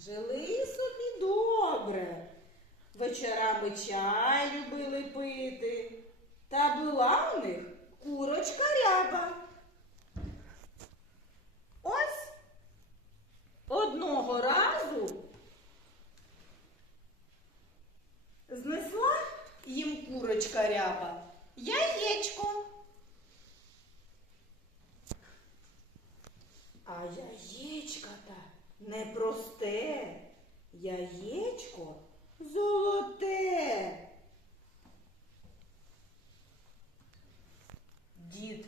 Жили собі добре. Вечорами чай любили пити. Та була у них курочка ряба. Ось одного разу знесла їм курочка ряба яєчко. А яєчко-то не просте, яєчко золоте. Дід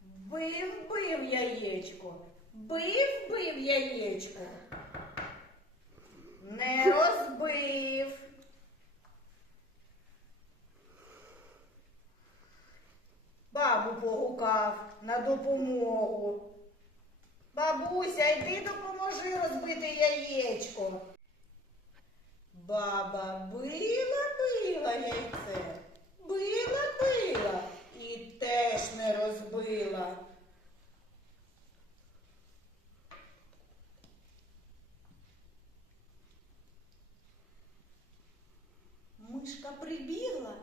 бив, бив яєчко, бив, бив яєчко. Не розбив. Бабу погукав на допомогу. Бабуся, йди допоможи розбити яєчко. Баба била, била яйце, била, била і теж не розбила. Мишка прибігла,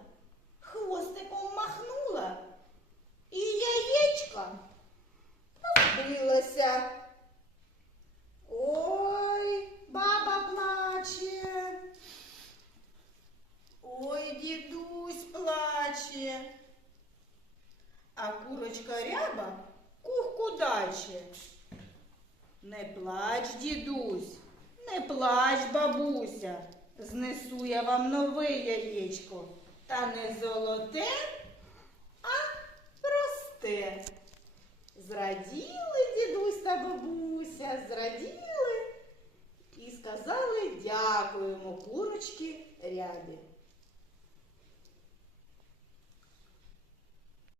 А курочка ряба кухкудаче. Не плач, дідусь, не плач, бабуся. Знесу я вам нове яєчко. Та не золоте, а просте. Зраділи дідусь та бабуся, зраділи і сказали дякуємо курочки рябі.